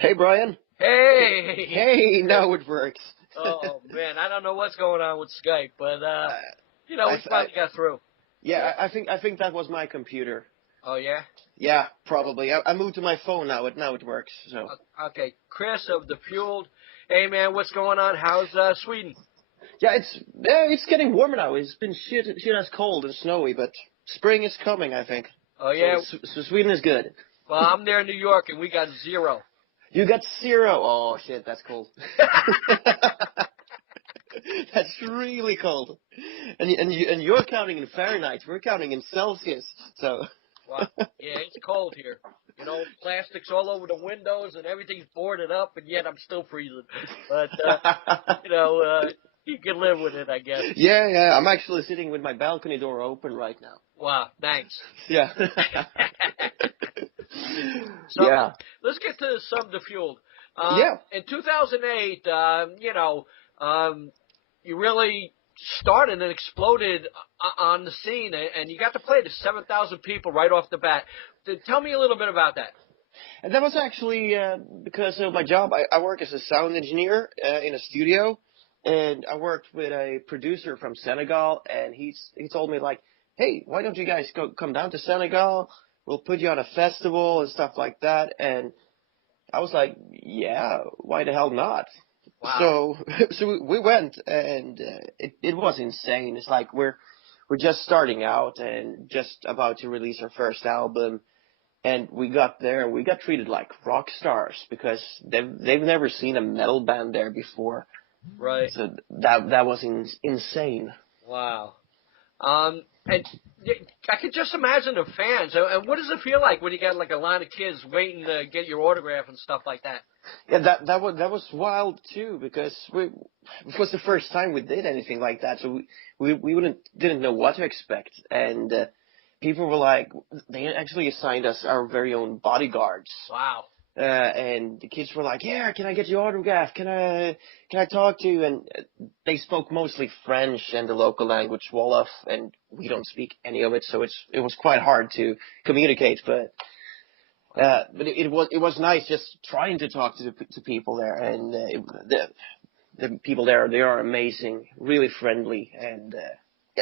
Hey, Brian. Hey! Hey, now it works. Oh, man, I don't know what's going on with Skype, but, I, we finally got through. yeah, I think that was my computer. Oh, yeah? Yeah, probably. I moved to my phone now. Now it works. So. Okay, Chris of Defueld. Hey, man, what's going on? How's Sweden? Yeah, it's getting warmer now. It's been shit as cold and snowy, but spring is coming, I think. Oh, yeah? So Sweden is good. Well, I'm there in New York, and we got 0. You got 0. Oh, shit, that's cold. That's really cold. And you're counting in Fahrenheit. We're counting in Celsius. So. Wow. Yeah, it's cold here. Plastics all over the windows and everything's boarded up, and yet I'm still freezing. But, you can live with it, I guess. Yeah. I'm actually sitting with my balcony door open right now. Wow, thanks. Yeah. So, yeah. let's get to some Defueld. In 2008, you really started and exploded on the scene, and you got to play to 7,000 people right off the bat. Tell me a little bit about that. And that was actually because of my job. I work as a sound engineer in a studio, and I worked with a producer from Senegal, and he told me, like, hey, why don't you guys come down to Senegal? We'll put you on a festival and stuff like that. And I was like, yeah, why the hell not? Wow. So we went, and it was insane. It's like we're just starting out and just about to release our first album. And we got there, and we got treated like rock stars because they've never seen a metal band there before. Right. So that was insane. Wow. And I could just imagine the fans. And what does it feel like when you got like a line of kids waiting to get your autograph and stuff like that? Yeah, that was wild too, because it was the first time we did anything like that, so we didn't know what to expect, and people were like, they actually assigned us our very own bodyguards. Wow. And the kids were like, yeah, can I get your autograph? Can I talk to you? And they spoke mostly French and the local language Wolof, and we don't speak any of it, so it was quite hard to communicate, but it was nice just trying to talk to people there, and the people there, they are amazing, really friendly, and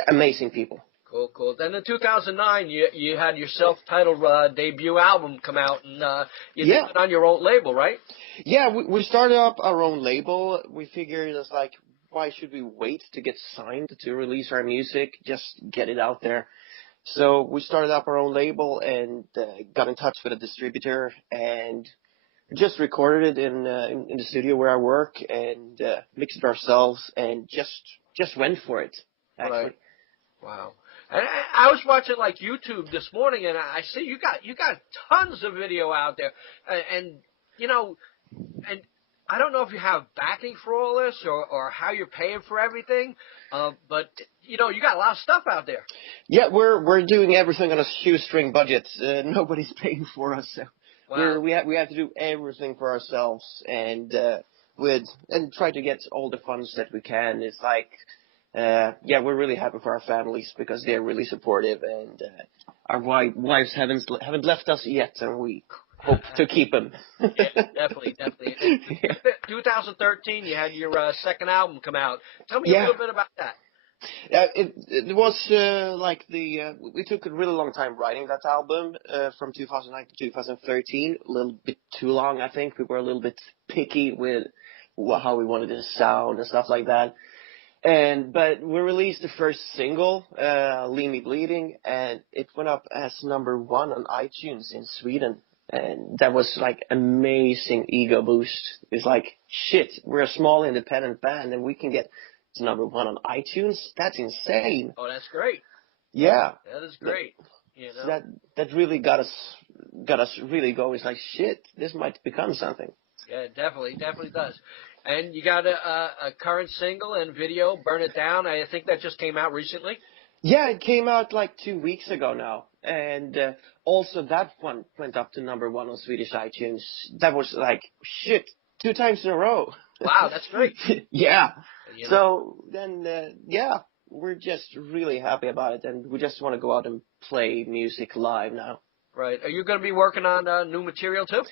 amazing people. Cool. Then in 2009, you had your self-titled debut album come out, and you did it on your own label, right? Yeah, we started up our own label. We figured it's like, why should we wait to get signed to release our music? Just get it out there. So we started up our own label and got in touch with a distributor and just recorded it in the studio where I work and mixed it ourselves and just went for it, actually. Right. Wow. And I was watching like YouTube this morning, and I see you got tons of video out there, and I don't know if you have backing for all this or how you're paying for everything, but you got a lot of stuff out there. Yeah, we're doing everything on a shoestring budget. Nobody's paying for us, so wow. we have to do everything for ourselves and try to get all the funds that we can. It's like. We're really happy for our families because they're really supportive, and our wives haven't left us yet, and we hope to keep them. Yeah, definitely. In 2013, you had your second album come out. Tell me a little bit about that. It was we took a really long time writing that album from 2009 to 2013. A little bit too long, I think. We were a little bit picky with how we wanted it to sound and stuff like that. But we released the first single, Leave Me Bleeding, and it went up as #1 on iTunes in Sweden. And that was like amazing ego boost. It's like, shit, we're a small independent band and we can get to #1 on iTunes? That's insane. Oh, that's great. Yeah. That is great. So that really got us really going. It's like, shit, this might become something. Yeah, it definitely does. And you got a current single and video, Burn It Down. I think that just came out recently. Yeah, it came out like 2 weeks ago now. And also that one went up to #1 on Swedish iTunes. That was like, shit, 2 times in a row. Wow, that's great. Yeah. So then, we're just really happy about it. And we just want to go out and play music live now. Right. Are you going to be working on new material too?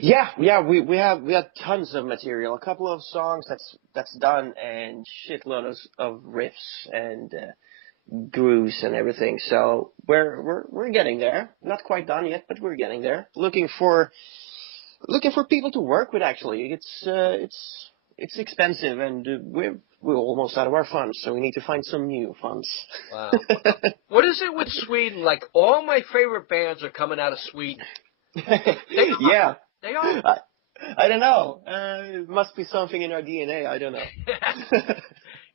Yeah, we have tons of material. A couple of songs that's done, and shitload of riffs and grooves and everything. So we're getting there. Not quite done yet, but we're getting there. Looking for people to work with. Actually, it's expensive, and we're almost out of our funds, so we need to find some new funds. Wow. What is it with Sweden? Like, all my favorite bands are coming out of Sweden. They are. Yeah. They are. I don't know. It must be something in our DNA. I don't know.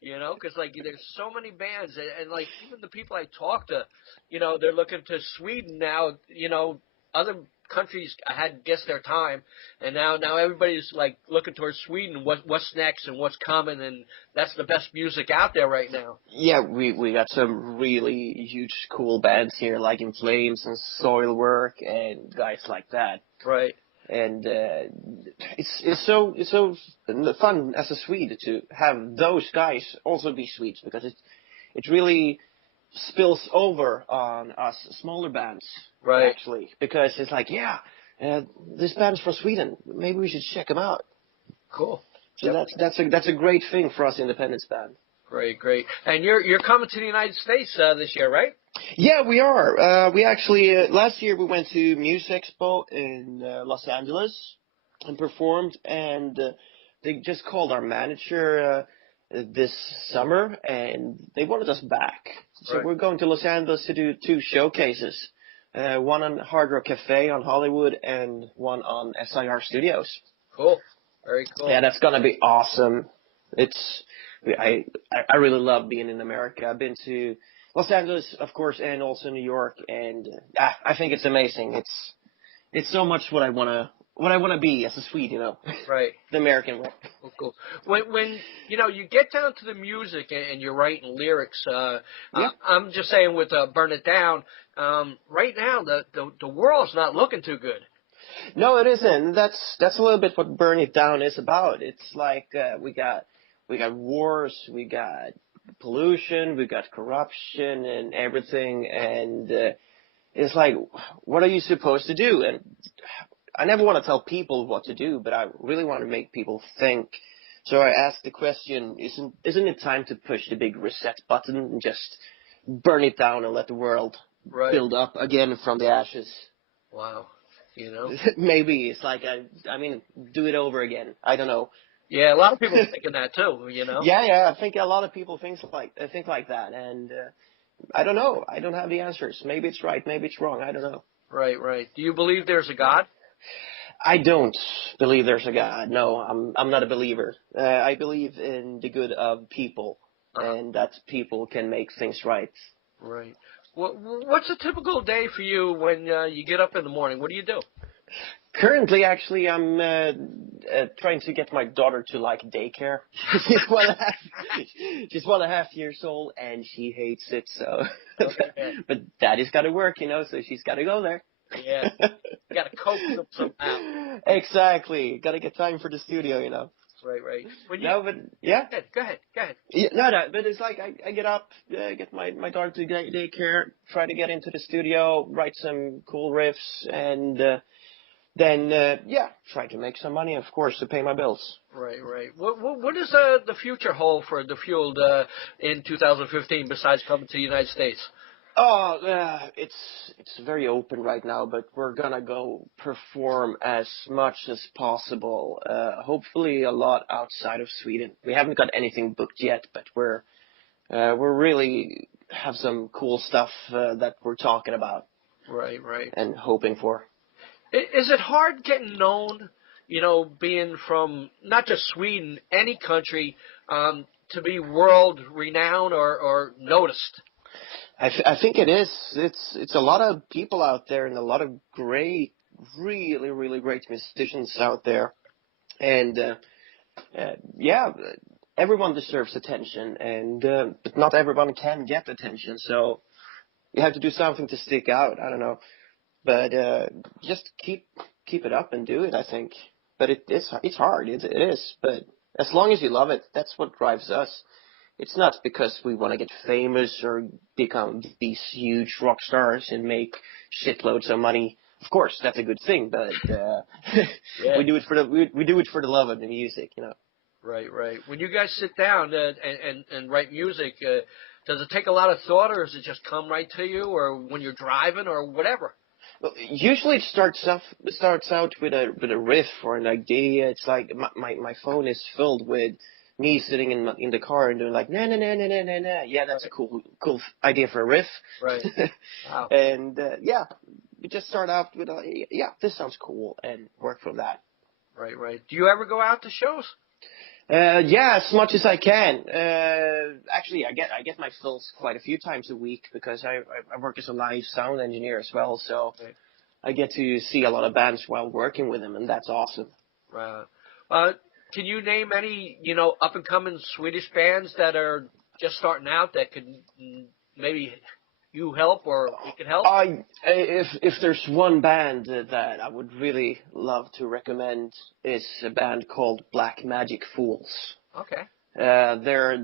You know, because like there's so many bands, and like even the people I talk to, you know, they're looking to Sweden now. You know, other countries had guessed their time, and now everybody's like looking towards Sweden. What's next and what's coming, and that's the best music out there right now. Yeah, we got some really huge, cool bands here, like In Flames and Soilwork and guys like that. Right. And it's so fun as a Swede to have those guys also be Swedes, because it really spills over on us smaller bands, Right. actually, because it's like, yeah, this band's from Sweden, maybe we should check them out. Cool. So Yep. that's a great thing for us independent band. Great. And you're coming to the United States this year, right? Yeah, we are. We actually last year we went to Muse Expo in Los Angeles and performed, and they just called our manager this summer, and they wanted us back. So Right. we're going to Los Angeles to do 2 showcases, one on Hard Rock Cafe on Hollywood and one on SIR Studios. Cool. Very cool. Yeah, that's gonna be awesome. I really love being in America. I've been to Los Angeles, of course, and also New York, and I think it's amazing. It's so much what I wanna be as a Swede, you know. Right. The American way. Cool. When you know you get down to the music and you're writing lyrics, Yeah. I'm just saying with Burn It Down, right now the world's not looking too good. No, it isn't. That's a little bit what Burn It Down is about. It's like we got wars, we got pollution, we got corruption and everything, and it's like, what are you supposed to do? And I never want to tell people what to do, but I really want to make people think. So I asked the question: Isn't it time to push the big reset button and just burn it down and let the world Right. build up again from the ashes? Wow. You know. Maybe it's like I mean, do it over again. I don't know. Yeah, a lot of people are thinking that too. You know. Yeah. I think a lot of people think like that, and I don't know. I don't have the answers. Maybe it's right. Maybe it's wrong. I don't know. Right. Do you believe there's a God? I don't believe there's a God. No, I'm not a believer. I believe in the good of people, and that people can make things right. Right. What's a typical day for you when you get up in the morning? What do you do? Currently, actually, I'm trying to get my daughter to like daycare. She's 1.5 years old, and she hates it. So, Okay. but daddy's got to work, you know, so she's got to go there. Yeah. You got to coax them somehow. Exactly. Got to get time for the studio, you know. Right. When you, No, but yeah. Go ahead. Yeah, no, but it's like I get up, get my daughter to daycare, try to get into the studio, write some cool riffs, and then try to make some money, of course, to pay my bills. Right. What does the future hold for Defueld in 2015 besides coming to the United States? Oh, it's very open right now, but we're gonna go perform as much as possible. Hopefully a lot outside of Sweden. We haven't got anything booked yet, but we're really have some cool stuff that we're talking about. Right. And hoping for. Is it hard getting known, you know, being from not just Sweden, any country, to be world renowned or noticed? I think it is. It's a lot of people out there and a lot of great, really, really great musicians out there. And everyone deserves attention, and but not everyone can get attention. So you have to do something to stick out. I don't know, but just keep it up and do it. I think, but it's hard. It is, but as long as you love it, that's what drives us. it's not because we want to get famous or become these huge rock stars and make shitloads of money. Of course, that's a good thing, but Yeah. we do it for we do it for the love of the music, you know. Right, right. When you guys sit down and write music, does it take a lot of thought, or does it just come right to you, or when you're driving, or whatever? Well, usually it starts out with a riff or an idea. It's like my phone is filled with me sitting in the car and doing like na na na na na na na. Yeah, that's a cool idea for a riff. Right. Wow. And yeah, we just start out with yeah, this sounds cool, and work from that. Right, right. Do you ever go out to shows? Yeah, as much as I can. Actually, I get my fills quite a few times a week because I work as a live sound engineer as well. So Right. I get to see a lot of bands while working with them, and that's awesome. Right. Can you name any, up and coming Swedish bands that are just starting out that could maybe you help or we could help? If there's one band that I would really love to recommend, is a band called Black Magic Fools. Okay. They're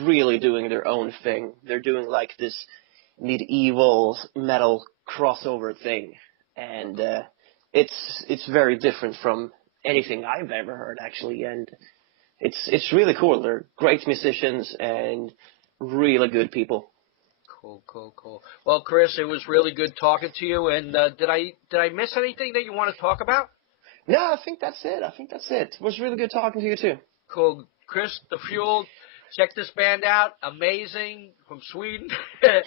really doing their own thing. They're doing like this medieval metal crossover thing, and it's very different from anything I've ever heard actually, and it's really cool. They're great musicians and really good people. Cool, cool, cool. Well, Chris, it was really good talking to you. And did I miss anything that you want to talk about? No, I think that's it. It was really good talking to you too. Cool, Chris, Defueld. Check this band out. Amazing, from Sweden. I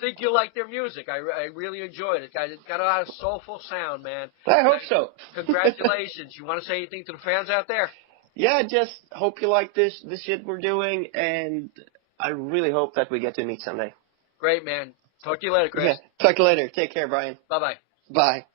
think you'll like their music. I really enjoyed it. Got a lot of soulful sound, man. I hope so. Congratulations. You want to say anything to the fans out there? Yeah, just hope you like this shit we're doing, and I really hope that we get to meet someday. Great, man. Talk to you later, Chris. Yeah, talk to you later. Take care, Brian. Bye-bye. Bye.